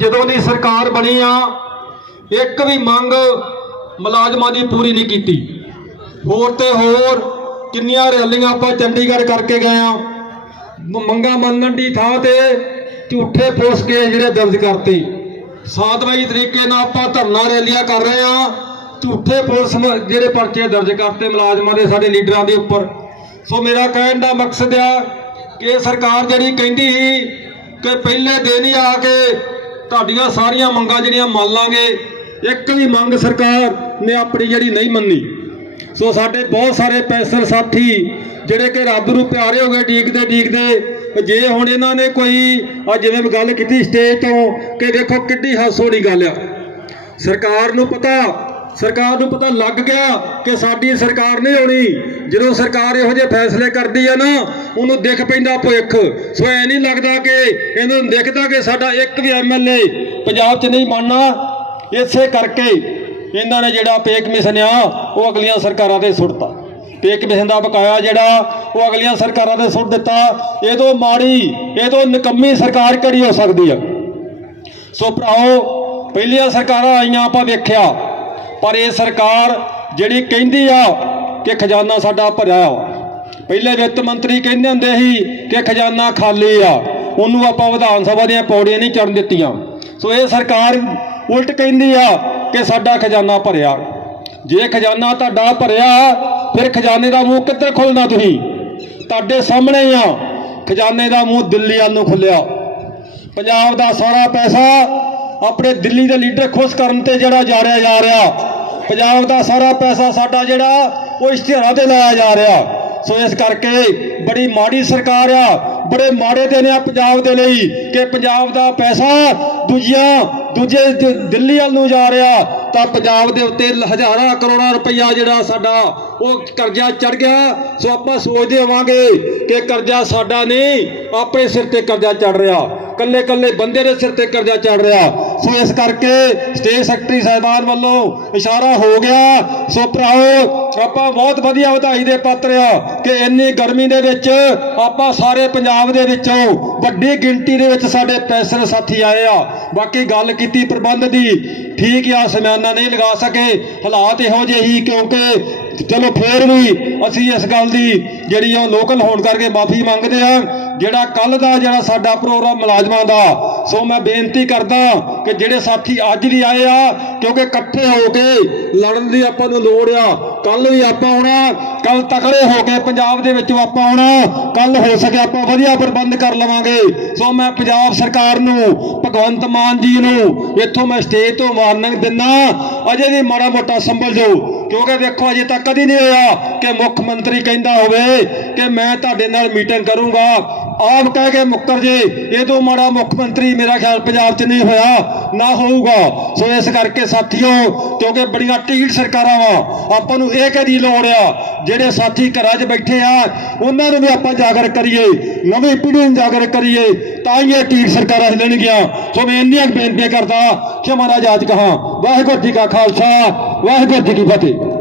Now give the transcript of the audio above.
ਜਦੋਂ ਦੀ ਸਰਕਾਰ ਬਣੀ ਆ, ਇੱਕ ਵੀ ਮੰਗ ਮੁਲਾਜ਼ਮਾਂ ਦੀ ਪੂਰੀ ਨਹੀਂ ਕੀਤੀ। ਹੋਰ ਤੇ ਹੋਰ ਕਿੰਨੀਆਂ ਰੈਲੀਆਂ ਆਪਾਂ ਚੰਡੀਗੜ੍ਹ ਕਰਕੇ ਗਏ ਆ। ਮ- ਮੰਗਾਂ ਮੰਨਣ ਦੀ ਥਾਂ ਤੇ ਝੂਠੇ ਪੋਸਟ ਕੇ ਜਿਹੜੇ ਦਰਜ ਕਰਤੇ। ਸਾਤਵਾਈ ਤਰੀਕੇ ਨਾਲ ਆਪਾਂ ਧਰਨਾ ਰੈਲੀਆਂ ਕਰ ਰਹੇ ਆ। ਝੂਠੇ ਪੁਲਿਸ ਜਿਹੜੇ ਪਰਚੇ ਦਰਜ ਕਰਤੇ ਮੁਲਾਜ਼ਮਾਂ ਦੇ ਸਾਡੇ ਲੀਡਰਾਂ ਦੇ ਉੱਪਰ। ਸੋ ਮੇਰਾ ਕਹਿਣ ਦਾ ਮਕਸਦ ਆ ਕਿ ਸਰਕਾਰ ਜਿਹੜੀ ਕਹਿੰਦੀ ਸੀ ਕਿ ਪਹਿਲੇ ਦਿਨ ਹੀ ਆ ਕੇ ਤੁਹਾਡੀਆਂ ਸਾਰੀਆਂ ਮੰਗਾਂ ਜਿਹੜੀਆਂ ਮੰਨ ਲਾਂਗੇ, ਇੱਕ ਵੀ ਮੰਗ ਸਰਕਾਰ ਨੇ ਆਪਣੀ ਜਿਹੜੀ ਨਹੀਂ ਮੰਨੀ। ਸੋ ਸਾਡੇ ਬਹੁਤ ਸਾਰੇ ਪੈਸਰ ਸਾਥੀ ਜਿਹੜੇ ਕਿ ਰੱਬ ਨੂੰ ਪਿਆਰੇ ਹੋ ਗਏ ਡੀਕਦੇ ਡੀਕਦੇ, ਜੇ ਹੁਣ ਇਹਨਾਂ ਨੇ ਕੋਈ ਜਿਵੇਂ ਗੱਲ ਕੀਤੀ ਸਟੇਜ ਤੋਂ, ਕਿ ਦੇਖੋ ਕਿੱਡੀ ਹਾਸੋੜੀ ਗੱਲ ਆ। ਸਰਕਾਰ ਨੂੰ ਪਤਾ ਸਰਕਾਰ ਨੂੰ ਪਤਾ ਲੱਗ ਗਿਆ ਕਿ ਸਾਡੀ ਸਰਕਾਰ ਨਹੀਂ ਆਉਣੀ ਜਦੋਂ ਸਰਕਾਰ ਇਹੋ ਜਿਹੇ ਫੈਸਲੇ ਕਰਦੀ ਹੈ ਨਾ, ਉਹਨੂੰ ਦਿਖ ਪੈਂਦਾ ਭਵਿੱਖ। ਸੋ ਐ ਨਹੀਂ ਲੱਗਦਾ ਕਿ ਇਹਨਾਂ ਨੂੰ ਦਿਖਦਾ ਕਿ ਸਾਡਾ ਇੱਕ ਵੀ ਐਮਐਲਏ ਪੰਜਾਬ 'ਚ ਨਹੀਂ ਬਣਨਾ। ਇਸੇ ਕਰਕੇ ਇਹਨਾਂ ਨੇ ਜਿਹੜਾ ਪੇ ਕਮਿਸ਼ਨ ਆ, ਉਹ ਅਗਲੀਆਂ ਸਰਕਾਰਾਂ ਤੇ ਸੁੱਟਤਾ। ਪੇ ਕਮਿਸ਼ਨ ਦਾ ਬਕਾਇਆ ਜਿਹੜਾ, ਉਹ ਅਗਲੀਆਂ ਸਰਕਾਰਾਂ ਤੇ ਸੁੱਟ ਦਿੱਤਾ। ਇਹ ਤੋਂ ਮਾੜੀ ਇਹ ਤੋਂ ਨਿਕੰਮੀ ਸਰਕਾਰ ਕਿਹੜੀ ਹੋ ਸਕਦੀ ਆ? ਸੋ ਭਰਾਓ ਪਹਿਲੀਆਂ ਸਰਕਾਰਾਂ ਆਈਆਂ, ਆਪਾਂ ਵੇਖਿਆ। ਪਰ ਇਹ ਸਰਕਾਰ ਜਿਹੜੀ ਕਹਿੰਦੀ ਆ ਕਿ ਖਜ਼ਾਨਾ ਸਾਡਾ ਭਰਿਆ ਪਹਿਲੇ ਵਿੱਤ ਮੰਤਰੀ ਕਹਿੰਦੇ ਹੁੰਦੇ ਸੀ ਕਿ ਖਜ਼ਾਨਾ ਖਾਲੀ ਆ। ਉਹਨੂੰ ਆਪਾਂ ਵਿਧਾਨ ਸਭਾ ਦੀਆਂ ਪੌੜੀਆਂ ਨਹੀਂ ਚੜਨ ਦਿੱਤੀਆਂ। ਸੋ ਇਹ ਸਰਕਾਰ ਉਲਟ ਕਹਿੰਦੀ ਆ ਕਿ ਸਾਡਾ ਖਜ਼ਾਨਾ ਭਰਿਆ। ਜੇ ਖਜ਼ਾਨਾ ਤੁਹਾਡਾ ਭਰਿਆ, ਫਿਰ ਖਜ਼ਾਨੇ ਦਾ ਮੂੰਹ ਕਿੱਧਰ ਖੋਲਣਾ ਤੁਸੀਂ? ਤੁਹਾਡੇ ਸਾਹਮਣੇ ਆ। ਖਜ਼ਾਨੇ ਦਾ ਮੂੰਹ ਦਿੱਲੀ ਵੱਲ ਨੂੰ ਖੁੱਲਿਆ ਪੰਜਾਬ ਦਾ ਸਾਰਾ ਪੈਸਾ ਆਪਣੇ ਦਿੱਲੀ ਦੇ ਲੀਡਰ ਖੁਸ਼ ਕਰਨ ਤੇ ਜਿਹੜਾ ਜਾ ਜਾ ਰਿਹਾ। ਪੰਜਾਬ ਦਾ ਸਾਰਾ ਪੈਸਾ ਸਾਡਾ ਜਿਹੜਾ, ਉਹ ਇਸ਼ਤਿਹਾਰਾਂ ਤੇ ਲਾਇਆ ਜਾ ਰਿਹਾ। ਸੋ ਇਸ ਕਰਕੇ ਬੜੀ ਮਾੜੀ ਸਰਕਾਰ ਆ, ਬੜੇ ਮਾੜੇ ਦਿਨ ਆ ਪੰਜਾਬ ਦੇ ਲਈ ਕਿ ਪੰਜਾਬ ਦਾ ਪੈਸਾ ਦੂਜੀਆਂ, ਦੂਜੇ ਦਿੱਲੀ ਵੱਲ ਨੂੰ ਜਾ ਰਿਹਾ ਤਾਂ ਪੰਜਾਬ ਦੇ ਉੱਤੇ ਹਜ਼ਾਰਾਂ ਕਰੋੜਾਂ ਰੁਪਈਆ ਜਿਹੜਾ ਸਾਡਾ ਉਹ ਕਰਜ਼ਾ ਚੜ ਗਿਆ, ਸੋ ਆਪਾਂ ਸੋਚਦੇ ਹੋਵਾਂਗੇ ਕਿ ਕਰਜ਼ਾ ਸਾਡਾ ਨਹੀਂ, ਆਪਣੇ ਸਿਰ ਤੇ ਕਰਜ਼ਾ ਚੜ ਰਿਹਾ। ਕੱਲੇ ਕੱਲੇ ਬੰਦੇ ਦੇ ਸਿਰ ਤੇ ਕਰਜ਼ਾ ਚੜ ਰਿਹਾ। ਸੋ ਇਸ ਕਰਕੇ ਸਟੇਟ ਸੈਕਟਰੀ ਸਾਹਿਬਾਨ ਵੱਲੋਂ ਇਸ਼ਾਰਾ ਹੋ ਗਿਆ। ਸੋ ਭਰਾਓ, ਆਪਾਂ ਬਹੁਤ ਵਧੀਆ ਵਧਾਈ ਦੇ ਪਾਤਰ ਆ ਕਿ ਇੰਨੀ ਗਰਮੀ ਦੇ ਵਿੱਚ ਆਪਾਂ ਸਾਰੇ ਪੰਜਾਬ ਦੇ ਵਿੱਚੋਂ ਵੱਡੀ ਗਿਣਤੀ ਦੇ ਵਿੱਚ ਸਾਡੇ ਪੈਸਰ ਸਾਥੀ ਆਏ ਆ। ਬਾਕੀ ਗੱਲ ਕੀਤੀ ਪ੍ਰਬੰਧ ਦੀ, ਠੀਕ ਆ ਸਮਿਆਨਾ ਨਹੀਂ ਲਗਾ ਸਕੇ। ਹਾਲਾਤ ਇਹੋ ਜਿਹੇ ਹੀ ਕਿਉਂਕਿ ਚਲੋ ਫੇਰ ਵੀ ਅਸੀਂ ਇਸ ਗੱਲ ਦੀ ਜਿਹੜੀ ਉਹ ਲੋਕਲ ਹੋਣ ਕਰਕੇ ਮਾਫੀ ਮੰਗਦੇ ਆ। ਜਿਹੜਾ ਕੱਲ ਦਾ ਜਿਹੜਾ ਸਾਡਾ ਪ੍ਰੋਗਰਾਮ ਮੁਲਾਜ਼ਮਾਂ ਦਾ, ਸੋ ਮੈਂ ਬੇਨਤੀ ਕਰਦਾ ਕਿ ਜਿਹੜੇ ਸਾਥੀ ਅੱਜ ਵੀ ਆਏ ਆ, ਕਿਉਂਕਿ ਇਕੱਠੇ ਹੋ ਕੇ ਲੜਨ ਦੀ ਆਪਾਂ ਨੂੰ ਲੋੜ ਆ। ਕੱਲ ਵੀ ਆਪਾਂ ਆਉਣਾ ਕੱਲ ਤਕੜੇ ਹੋ ਕੇ ਪੰਜਾਬ ਦੇ ਵਿੱਚੋਂ ਆਪਾਂ ਆਉਣਾ ਕੱਲ ਹੋ ਸਕੇ ਆਪਾਂ ਵਧੀਆ ਪ੍ਰਬੰਧ ਕਰ ਲਵਾਂਗੇ। ਸੋ ਮੈਂ ਪੰਜਾਬ ਸਰਕਾਰ ਨੂੰ, ਭਗਵੰਤ ਮਾਨ ਜੀ ਨੂੰ, ਇੱਥੋਂ ਮੈਂ ਸਟੇਜ ਤੋਂ ਵਾਰਨਿੰਗ ਦਿੰਦਾ, ਅਜੇ ਵੀ ਮਾੜਾ ਮੋਟਾ ਸੰਭਲ ਜਾਓ। ਕਿਉਂਕਿ ਦੇਖੋ ਅਜੇ ਤੱਕ ਕਦੀ ਨਹੀਂ ਹੋਇਆ ਕਿ ਮੁੱਖ ਮੰਤਰੀ ਕਹਿੰਦਾ ਹੋਵੇ ਕਿ ਮੈਂ ਤੁਹਾਡੇ ਨਾਲ ਮੀਟਿੰਗ ਕਰੂੰਗਾ। ਆਪ ਕਹਿ ਕੇ ਮੁੱਕਰ ਜੇ, ਇਹ ਤੋਂ ਮਾੜਾ ਮੁੱਖ ਮੰਤਰੀ ਮੇਰਾ ਖਿਆਲ ਪੰਜਾਬ 'ਚ ਨਹੀਂ ਹੋਇਆ, ਨਾ ਹੋਊਗਾ। ਸੋ ਇਸ ਕਰਕੇ ਸਾਥੀਓ, ਕਿਉਂਕਿ ਬੜੀਆਂ ਢੀਠ ਸਰਕਾਰਾਂ ਵਾ, ਆਪਾਂ ਨੂੰ ਇਹ ਕਦੀ ਲੋੜ ਆ, ਜਿਹੜੇ ਸਾਥੀ ਘਰਾਂ 'ਚ ਬੈਠੇ ਆ, ਉਹਨਾਂ ਨੂੰ ਵੀ ਆਪਾਂ ਜਾਗਰ ਕਰੀਏ, ਨਵੀਂ ਪੀੜ੍ਹੀ ਨੂੰ ਜਾਗਰ ਕਰੀਏ, ਤਾਂ ਹੀ ਇਹ ਢੀਠ ਸਰਕਾਰਾਂ ਹਿੱਲਣਗੀਆਂ। ਸੋ ਮੈਂ ਇੰਨੀਆਂ ਬੇਨਤੀਆਂ ਕਰਦਾ, ਕਿ ਮਹਾਰਾਜ ਅੱਜ ਕਹਾ। ਵਾਹਿਗੁਰੂ ਜੀ ਕਾ ਖਾਲਸਾ ਵਾਹਿਗੁਰੂ ਜੀ ਕੀ ਫਤਿਹ